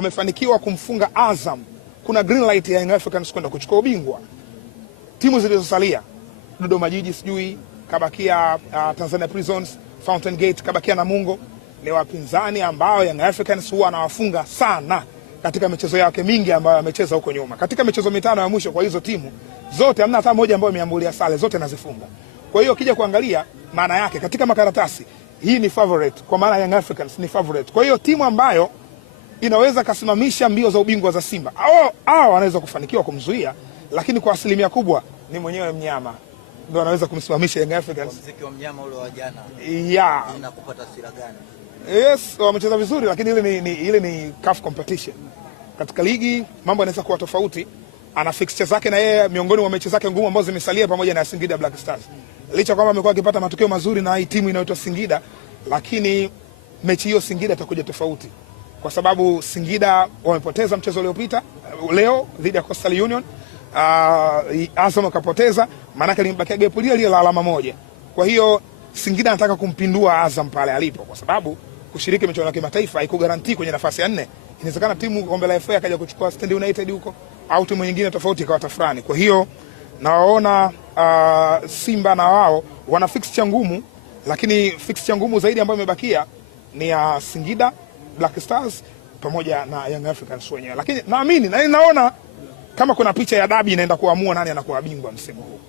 wamefanikiwa kumfunga Azam, kuna green light ya Young Africans kwenda kuchukua ubingwa. Timu zilizosalia Dodoma Jiji sijui kabakia Tanzania Prisons, Fountain Gate kabakia Namungo, ni wapinzani ambao Young Africans huwa anawafunga sana katika michezo yake mingi ambayo amecheza huko nyuma. Katika michezo mitano ya mwisho kwa hizo timu zote hamna hata moja ambayo imeambulia sare, zote nazifunga. Kwa hiyo ukija kuangalia maana yake katika makaratasi hii ni favorite, kwa maana Young Africans ni favorite. Kwa hiyo timu ambayo inaweza kasimamisha mbio za ubingwa za Simba au anaweza kufanikiwa kumzuia, lakini kwa asilimia kubwa ni mwenyewe mnyama ndio anaweza kumsimamisha Young Africans. Mziki wa mnyama ule wa jana. Yeah. Inakupa taswira gani? Yes, wamecheza vizuri, lakini ile ni CAF competition. Katika ligi mambo yanaweza kuwa tofauti. Ana fixture zake na yeye miongoni mwa mechi zake ngumu ambazo zimesalia pamoja na Singida Black Stars. Licha kwamba amekuwa akipata matokeo mazuri na hii timu inayoitwa Singida, lakini mechi hiyo Singida itakuja tofauti. Kwa sababu Singida wamepoteza mchezo uliopita leo dhidi ya Coastal Union. Azam akapoteza, maana yake limebakia gap lile la alama moja. Kwa hiyo Singida anataka kumpindua Azam pale alipo, kwa sababu kushiriki michuano ya kimataifa haiko guarantee kwenye nafasi ya 4. Inawezekana timu kombe la FA akaja kuchukua Stand United huko au timu nyingine tofauti ikawa tafrani. Kwa hiyo nawaona Simba na wao wana fixture ngumu, lakini fixture ngumu zaidi ambayo imebakia ni ya Singida Black Stars pamoja na Young Africans wenyewe. Lakini naamini na naona kama kuna picha ya dabi inaenda kuamua nani anakuwa bingwa msimu huu.